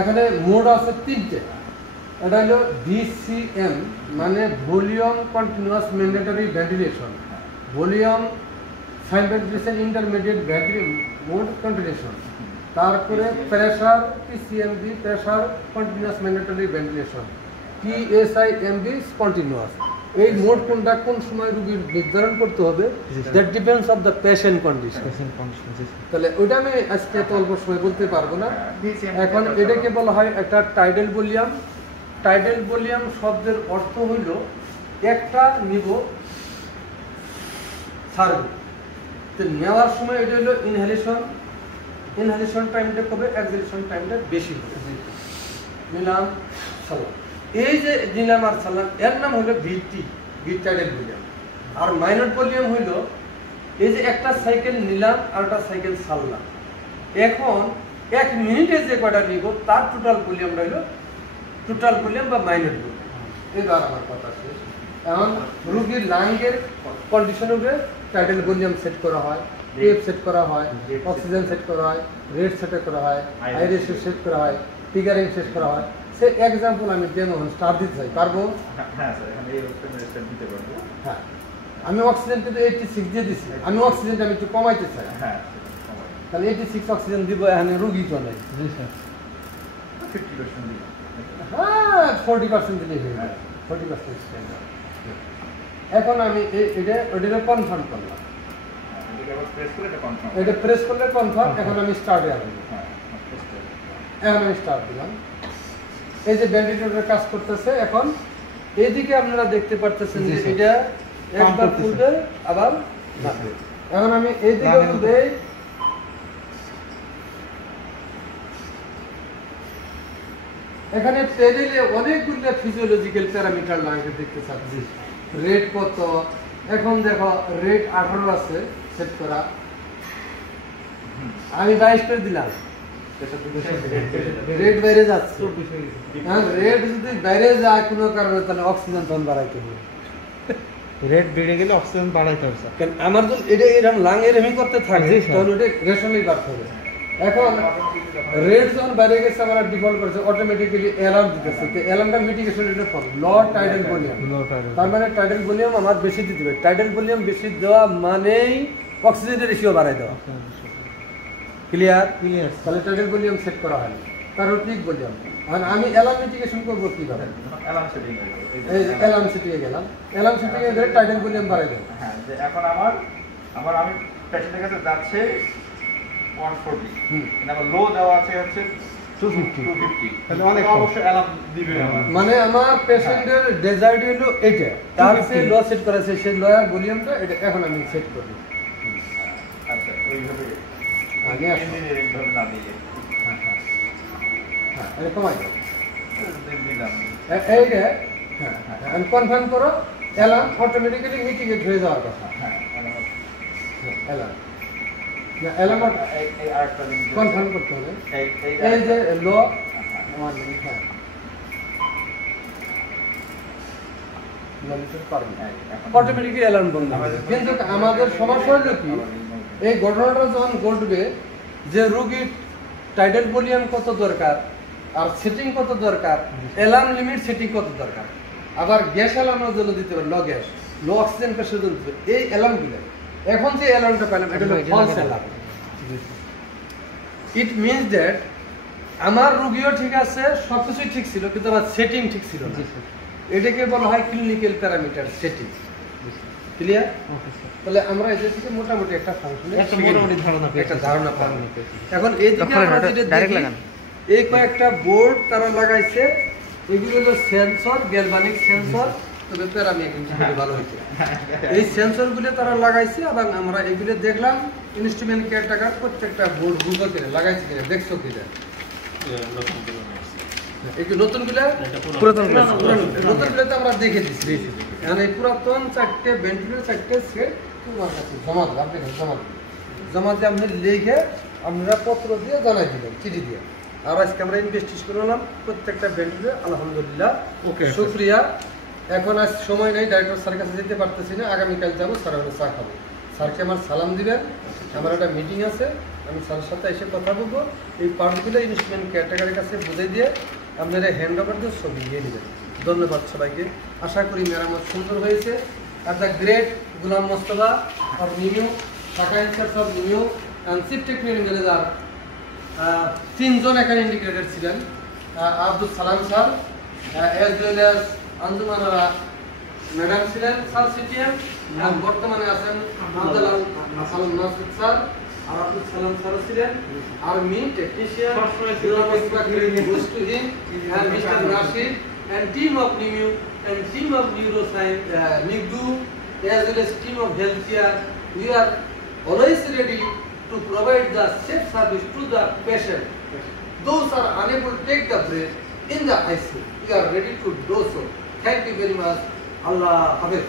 এখানে মোড আছে তিনটে। এটা হলো DCM মানে volume continuous mandatory ventilation, volume simultaneous intermediate mode continuation, তারপরে pressure PCMV pressure continuous mandatory ventilation, PSIMV continuous. এই মোড কোনটা কোন সময় রোগীর নির্ধারণ করতে হবে, that depends of the patient condition. তাহলে ওইটা আমি আজকে এত অল্প সময় বলতে পারবো না। এখন এটাকে বলা হয় একটা টাইডাল ভলিউম। টাইডাল ভলিউম শব্দের অর্থ হইল একটা নিব ছাড়ব, তো নেওয়ার সময় এটা হলো ইনহেলেশন, ইনহেলেশন টাইমটা কবে, এক্সহেলেশন টাইমটা বেশি হবে। নিলাম ছাড়লাম, এই যে নিলাম আর ছাড়লাম এর নাম হলো ভিটি, টাইডাল ভলিউম। আর মাইনর ভলিউম হইল এই যে একটা সাইকেল নিলাম আর একটা সাইকেল ছাড়লাম, এখন 1 মিনিটে যে কয়টা নিব তার টোটাল ভলিউমটা হইল টোটাল ভলিউম বা মাইনর ভলিউম। এবার আমার কথা শেষ। এখন রোগীর লাংয়ের কন্ডিশন উপরে টাইডাল ভলিউম সেট করা হয়, টেপ সেট করা হয়, অক্সিজেন সেট করা হয়, রেট সেট করা হয়, আইরেশন সেট করা হয়, ফিগারিং সেট করা হয়। সে এক্সাম্পল আমি ডেমো স্টার দিতে চাই, পারবো? হ্যাঁ স্যার, এখানে এই অক্সিজেন দিতে পারবো। হ্যাঁ, আমি অক্সিজেন কিন্তু 86 দিয়ে দিছি, আমি অক্সিজেনটা আমি একটু কমাইতে চাই। হ্যাঁ, তাহলে 86 অক্সিজেন দিব, এখানে রোগী চলে। জি স্যার, 50% দিব। হ্যাঁ, 40% দিলে হয়ে যায়, 40% স্ট্যান্ডার্ড। এখন আমি এটা কনফার্ম করলাম, এটা প্রেস করলে কনফার্ম। এখন আমি স্টার্টে আসবো, এখন আমি স্টার্ট দিলাম। এই যে ভেন্টিলেটরের কাজ করতেছে। এখন এইদিকে আপনারা দেখতে পারতেছেন যে এটা একবার খুলবে আবার নামবে। এখন আমি এইদিকে খুলবে, এখানে প্যানেলে অনেকগুলো ফিজিওলজিক্যাল প্যারামিটার লাগে দেখতে পাচ্ছি। রেট কত, এখন দেখো রেট 18 আছে সেট করা, আমি 22 করে দিলাম, রেট বাইরে যাচ্ছে। হ্যাঁ, রেট যদি বাইরে যায় কোনো কারণে তাহলে অক্সিজেন তখন বাড়াইতে হবে, রেট বেড়ে গেলে অক্সিজেন বাড়াইতে হবে। কারণ আমার যদি এটা এরকম লাং এরকম করতে থাকে তাহলে ওটা রেশনই বাড়তে হবে। এখন রেট যখন বাইরে গেছে আমরা ডিফল্ট করেছে অটোমেটিক্যালি অ্যালার্ম দিতেছে, তো অ্যালার্মটা মিটিগেশন এটা ফল লো টাইডাল ভলিউম। তার মানে টাইডাল ভলিউম আমার বেশি দিতে হবে। টাইডাল ভলিউম বেশি দেওয়া মানেই অক্সিজেনের রেশিও বাড়াই দেওয়া। ক্লিয়ার? ক্লিয়ার। তাহলে টাইডাল ভলিউম সেট করা হয়, তার ঠিক ভলিউম। আর আমি অ্যালার্ম মিটিগেশন করব কিভাবে? অ্যালার্ম সেটিং এ অ্যালার্ম সেটিং এ গেলাম, অ্যালার্ম সেটিং এ গেলে টাইডাল ভলিউম বাড়াই দেব। হ্যাঁ, যে এখন আমার আমি পেশেন্টের কাছে যাচ্ছে 140, এন্ড আমার লো দেওয়া আছে হচ্ছে 250, তাহলে অনেক অবশ্যই অ্যালার্ম দিবে। মানে আমার পেশেন্টের ডেজার্ট হলো এটা, তার সে লো সেট করেছে, সেই লোয়ার ভলিউমটা এটা এখন আমি সেট করব। আচ্ছা, ওইভাবে আগে ইঞ্জিনিয়ারিং ধরে না দিয়ে হ্যাঁ এটা কমাই দাও, দিলাম এইটা। হ্যাঁ, আমি কনফার্ম করো, অ্যালার্ম অটোমেটিক্যালি মিটিগেট হয়ে যাওয়ার কথা। হ্যাঁ, অ্যালার্ম না, অ্যালার্ম এই আরেকটা কনফার্ম করতে হবে। এই যে লো আমার হ্যাঁ অটোমেটিক্যালি অ্যালার্ম বন্ধ হবে। কিন্তু আমাদের সমস্যা হলো কি, এই ঘটনাটা যখন ঘটবে যে রোগীর টাইডাল ভলিউম কত দরকার আর সেটিং কত দরকার, অ্যালার্ম লিমিট সেটিং কত দরকার, আবার গ্যাস অ্যালার্মের জন্য দিতে পারে, লো গ্যাস লো অক্সিজেন প্রেসার জন্য দিতে পারে। এই অ্যালার্মগুলো এখন যে অ্যালার্মটা পেলাম এটা হলো false alarm. It means that আমার রোগীও ঠিক আছে, সবকিছুই ঠিক ছিল, কিন্তু আমার সেটিং ঠিক ছিল না। এটাকে বলা হয় ক্লিনিক্যাল প্যারামিটার সেটিং। ক্লিয়ার? তাহলে আমরা এদের থেকে মোটামুটি একটা ফাংশনে একটা ধারণা পাবো। এখন এইদিকে আমরা যেটা দেখি, এই কয়েকটা বোর্ড তারা লাগাইছে, এগুলো হলো সেন্সর, গ্যালভানিক সেন্সর। তবে প্যারামিটার ভালো হয়েছে, এই সেন্সরগুলো তারা লাগাইছে এবং আমরা এগুলো দেখলাম। ইনস্ট্রুমেন্ট কেয়ারটেকার প্রত্যেকটা বোর্ড গুগল করে লাগাইছে কিনা দেখছো কিনা? নতুনগুলো তো আমরা দেখে দিচ্ছি। এখন এই পুরাতন 4টে ভেন্টিলেটর 4টে সেট তোমার কাছে জমা দেবো, আপনি জমা দিয়ে আপনি লিখে আমরা পত্র দিয়ে জানাই দিলেন, চিঠি দিয়ে। আর আজকে আমরা ইনভেস্টিগেশন করলাম প্রত্যেকটা ভেন্টিলেটর। আলহামদুলিল্লাহ, ওকে, শুক্রিয়া। এখন আজ সময় নেই, ডাইরেক্টর স্যারের কাছে যেতে পারতেছি না, আগামীকাল যাবো, স্যার চা খাবো। স্যারকে আমার সালাম দিবেন, আমার একটা মিটিং আছে। আমি স্যারের সাথে এসে কথা বলবো, এই পার্টগুলো ইনস্ট্রুমেন্ট কেয়ারটেকারের কাছে বুঝে দিয়ে আপনারা হ্যান্ড ওভার দিয়ে ছবি দিয়ে নেবেন। ধন্যবাদ সবাইকে। আশা করি মেরামত সুন্দর হয়েছে। আর the great Gulam Mostafa of new Dhaka incharge of new and chief technical manager, তিনজন এখানে ইন্ডিকেটেড ছিলেন, Abdul Salam sir as well as Anjumanara madam ছিলেন স্যার সিটিএম, এবং বর্তমানে আছেন আব্দুল সালাম নাসির স্যার আর আব্দুল সালাম স্যার ছিলেন, আর মি technician mister Nasir and team of NIMU and team of neuroscience, NIGDU, as well as team of healthcare. We are always ready to provide the safe service to the patient. Those are unable to take the breath in the ICU, we are ready to do so. Thank you very much. Allah Hafiz.